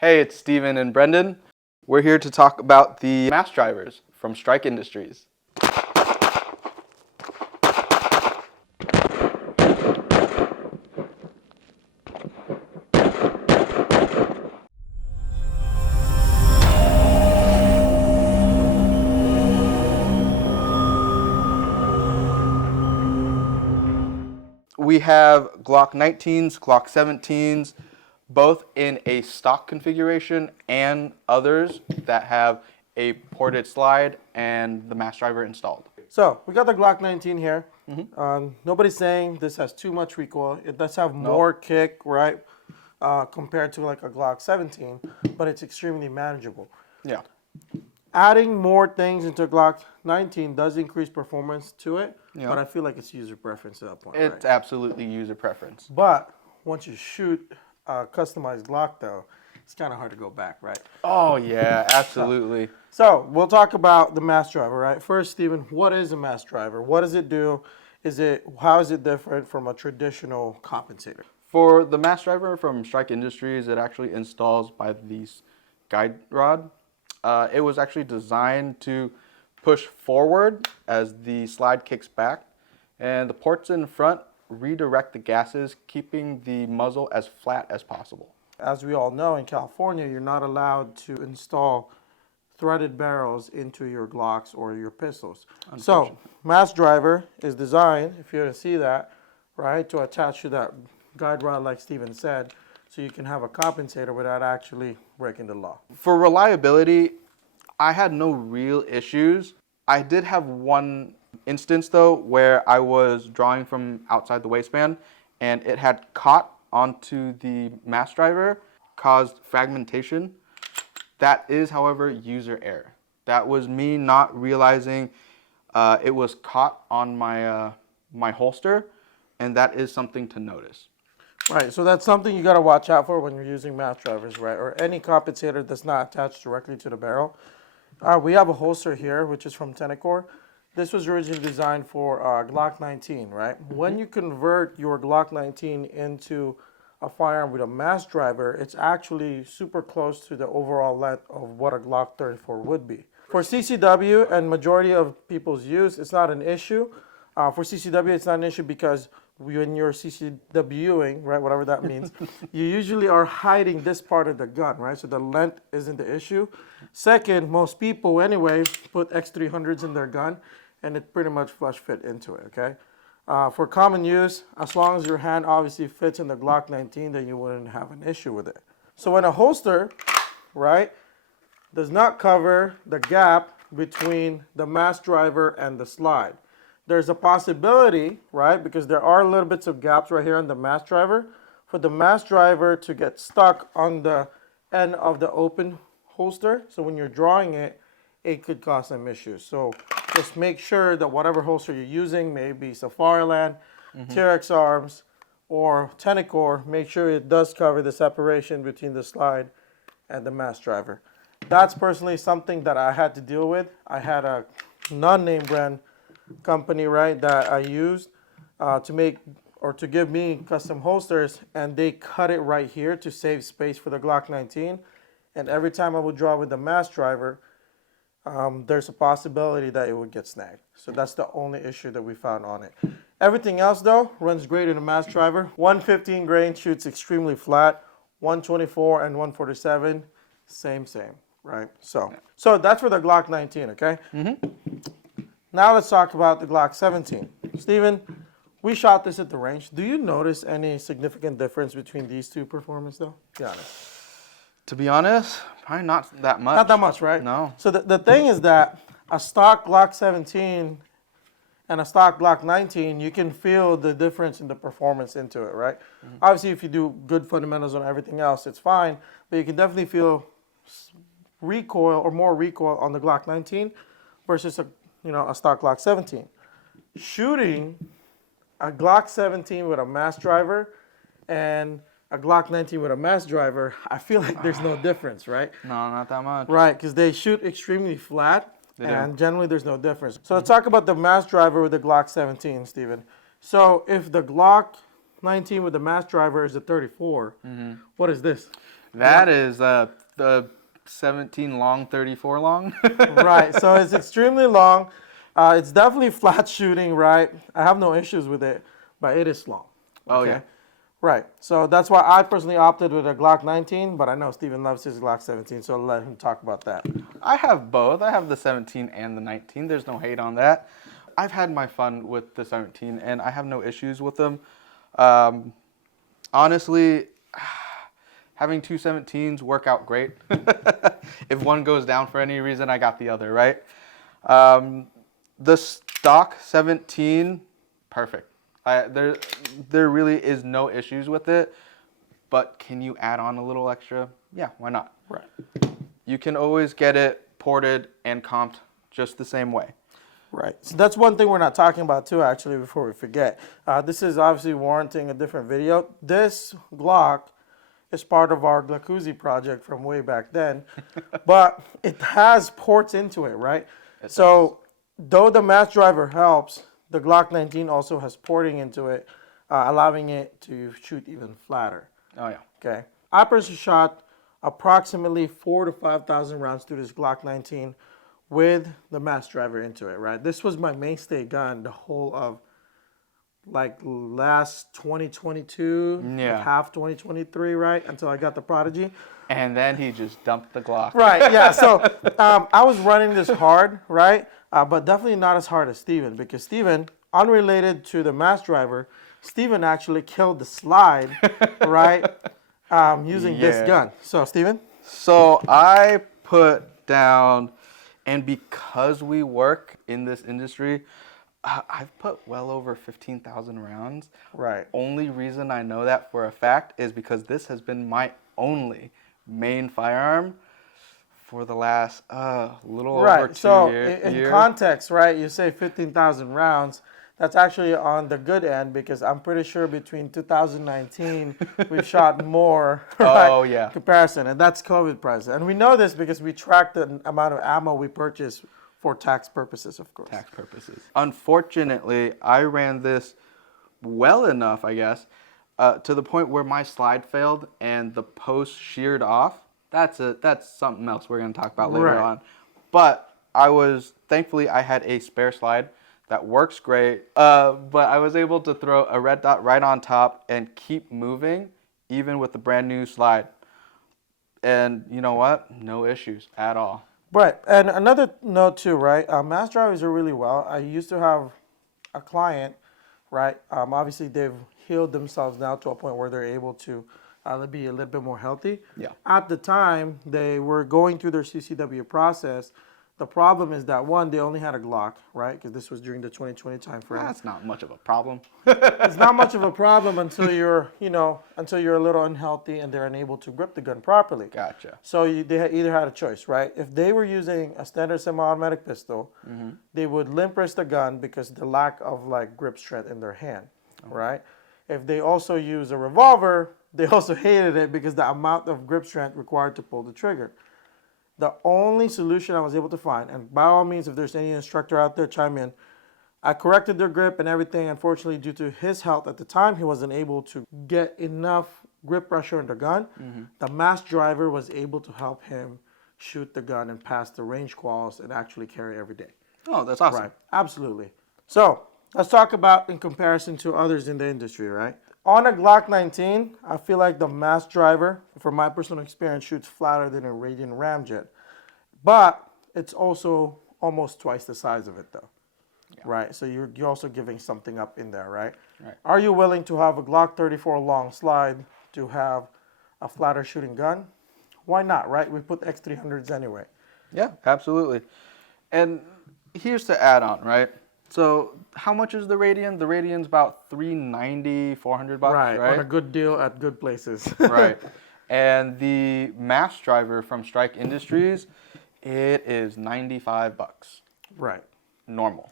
Hey, it's Steven and Brendan. We're here to talk about the mass drivers from Strike Industries. We have Glock 19s, Glock 17s, both in a stock configuration and others that have a ported slide and the mass driver installed. So we got the Glock 19 here. Nobody's saying this has too much recoil. It does have more kick, right, compared to like a Glock 17, but it's extremely manageable. Yeah. Adding more things into Glock 19 does increase performance to it, but I feel like it's user preference at that point. It's absolutely user preference. But once you shoot a customized Glock, though, it's kind of hard to go back, right? Oh, yeah, absolutely. So we'll talk about the mass driver, right? First, Steven, what is a mass driver? What does it do? How is it different from a traditional compensator? For the mass driver from Strike Industries, it actually installs by the guide rod. It was actually designed to push forward as the slide kicks back, and the ports in front redirect the gases, keeping the muzzle as flat as possible. As we all know, in California, you're not allowed to install threaded barrels into your Glocks or your pistols. So, mass driver is designed, if you see that, right, to attach to that guide rod like Steven said, so you can have a compensator without actually breaking the law. For reliability, I had no real issues. I did have one instance though where I was drawing from outside the waistband and it had caught onto the mass driver, caused fragmentation. That is, however, user error. That was me not realizing it was caught on my holster, and that is something to notice. Right, so that's something you got to watch out for when you're using mass drivers, right? Or any compensator that's not attached directly to the barrel. We have a holster here, which is from Tennecore. This was originally designed for Glock 19, right? When you convert your Glock 19 into a firearm with a mass driver, it's actually super close to the overall length of what a Glock 34 would be. For CCW and majority of people's use, it's not an issue. For CCW, it's not an issue because when you're CCWing, right, whatever that means, you usually are hiding this part of the gun, right? So the length isn't the issue. Second, most people anyway put X300s in their gun, and it pretty much flush fit into it, okay? For common use, as long as your hand obviously fits in the Glock 19, then you wouldn't have an issue with it. So when a holster, right, does not cover the gap between the mass driver and the slide, there's a possibility, right, because there are little bits of gaps right here on the mass driver, for the mass driver to get stuck on the end of the open holster. So when you're drawing it, it could cause some issues. So just make sure that whatever holster you're using, maybe Safariland, TRX Arms, or Tennecore, make sure it does cover the separation between the slide and the mass driver. That's personally something that I had to deal with. I had a non-name brand company, right, that I used to make or to give me custom holsters, and they cut it right here to save space for the Glock 19. And every time I would draw with the mass driver, there's a possibility that it would get snagged. So that's the only issue that we found on it. Everything else though runs great in a mass driver. 115 grain shoots extremely flat. 124 and 147, same, right? So that's for the Glock 19, okay? Now let's talk about the Glock 17. Steven, we shot this at the range. Do you notice any significant difference between these two performance though? Be honest. To be honest, probably not that much. Not that much, right? No. So the thing is that a stock Glock 17 and a stock Glock 19, you can feel the difference in the performance into it, right? Obviously, if you do good fundamentals on everything else, it's fine, but you can definitely feel recoil or more recoil on the Glock 19 versus a stock Glock 17. Shooting a Glock 17 with a mass driver and a Glock 19 with a mass driver, I feel like there's no difference, right? No, not that much. Right, because they shoot extremely flat, and generally there's no difference. So let's talk about the mass driver with the Glock 17, Steven. So if the Glock 19 with the mass driver is a 34, what is this? That is the 17 long, 34 long. Right, so it's extremely long. It's definitely flat shooting, right? I have no issues with it, but it is long. Oh, yeah. Right, so that's why I personally opted with a Glock 19, but I know Steven loves his Glock 17, so I'll let him talk about that. I have both. I have the 17 and the 19. There's no hate on that. I've had my fun with the 17, and I have no issues with them. Honestly, having two 17s work out great. If one goes down for any reason, I got the other, right? The stock 17, perfect. There really is no issues with it, but can you add on a little extra? Yeah, why not? Right. You can always get it ported and comped just the same way. Right. So that's one thing we're not talking about too, actually, before we forget. This is obviously warranting a different video. This Glock is part of our Glockuzi project from way back then, but it has ports into it, right? So though the mass driver helps, the Glock 19 also has porting into it, allowing it to shoot even flatter. Oh, yeah. Okay. I personally shot approximately 4,000 to 5,000 rounds through this Glock 19 with the mass driver into it, right? This was my mainstay gun the whole of like last 2022, Yeah. half 2023, right? Until I got the Prodigy. And then he just dumped the Glock. Right, yeah. So I was running this hard, right? But definitely not as hard as Steven, because Steven, unrelated to the mass driver, Steven actually killed the slide, right? Using this gun. So, Steven? So I put down, and because we work in this industry, I've put well over 15,000 rounds. Right. Only reason I know that for a fact is because this has been my only main firearm for the last little over 2 years. So in context, right, you say 15,000 rounds. That's actually on the good end, because I'm pretty sure between 2019 we've shot more. Right, Oh, yeah. comparison, and that's COVID price. And we know this because we track the amount of ammo we purchase for tax purposes, of course. Tax purposes. Unfortunately, I ran this well enough, I guess, to the point where my slide failed and the post sheared off. That's something else we're going to talk about later on. But thankfully I had a spare slide that works great. But I was able to throw a red dot right on top and keep moving, even with the brand new slide. And you know what? No issues at all. Right, and another note too, right? Mass drivers are really well. I used to have a client, right? Obviously, they've healed themselves now to a point where they're able to be a little bit more healthy. Yeah. At the time, they were going through their CCW process. The problem is that, one, they only had a Glock, right? Because this was during the 2020 time frame. That's not much of a problem. It's not much of a problem until you're a little unhealthy and they're unable to grip the gun properly. Gotcha. So they either had a choice, right? If they were using a standard semi-automatic pistol, they would limp wrist the gun because of the lack of like grip strength in their hand, right? If they also use a revolver, they also hated it because the amount of grip strength required to pull the trigger. The only solution I was able to find, and by all means, if there's any instructor out there, chime in. I corrected their grip and everything. Unfortunately, due to his health at the time, he wasn't able to get enough grip pressure on the gun. The mass driver was able to help him shoot the gun and pass the range quals and actually carry every day. Oh, that's awesome. Right, absolutely. So let's talk about in comparison to others in the industry, right? On a Glock 19, I feel like the mass driver, from my personal experience, shoots flatter than a Radian Ramjet. But it's also almost twice the size of it, though. Yeah. Right? So you're also giving something up in there, right? Right. Are you willing to have a Glock 34 long slide to have a flatter shooting gun? Why not, right? We put X300s anyway. Yeah, absolutely. And here's to add on, right? So how much is the Radian? The Radian's about $390, $400, right? On a good deal at good places. Right. And the mass driver from Strike Industries, it is $95. Right. Normal.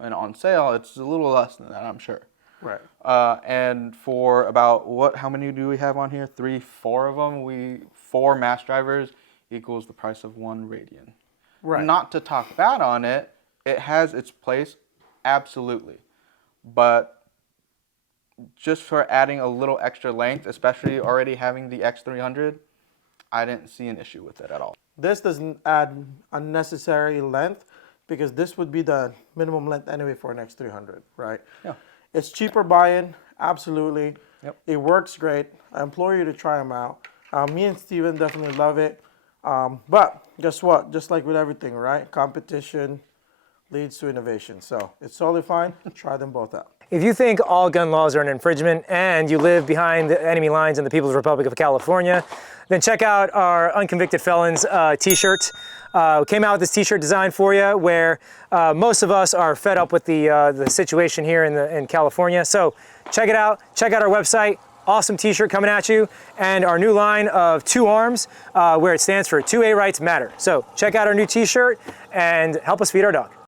And on sale, it's a little less than that, I'm sure. Right. And for about how many do we have on here? 3, 4 of them. 4 mass drivers equals the price of 1 Radian. Right. Not to talk bad on it, it has its place, absolutely. But just for adding a little extra length, especially already having the X300, I didn't see an issue with it at all. This doesn't add unnecessary length because this would be the minimum length anyway for an X300, right? Yeah. It's cheaper buy-in, absolutely. Yep. It works great. I implore you to try them out. Me and Steven definitely love it. But guess what? Just like with everything, right? Competition leads to innovation. So it's totally fine. Try them both out. If you think all gun laws are an infringement and you live behind the enemy lines in the People's Republic of California, then check out our Unconvicted Felons t-shirt. We came out with this t-shirt design for you where most of us are fed up with the situation here in California. So check it out. Check out our website. Awesome t-shirt coming at you. And our new line of 2 arms where it stands for 2A Rights Matter. So check out our new t-shirt and help us feed our dog.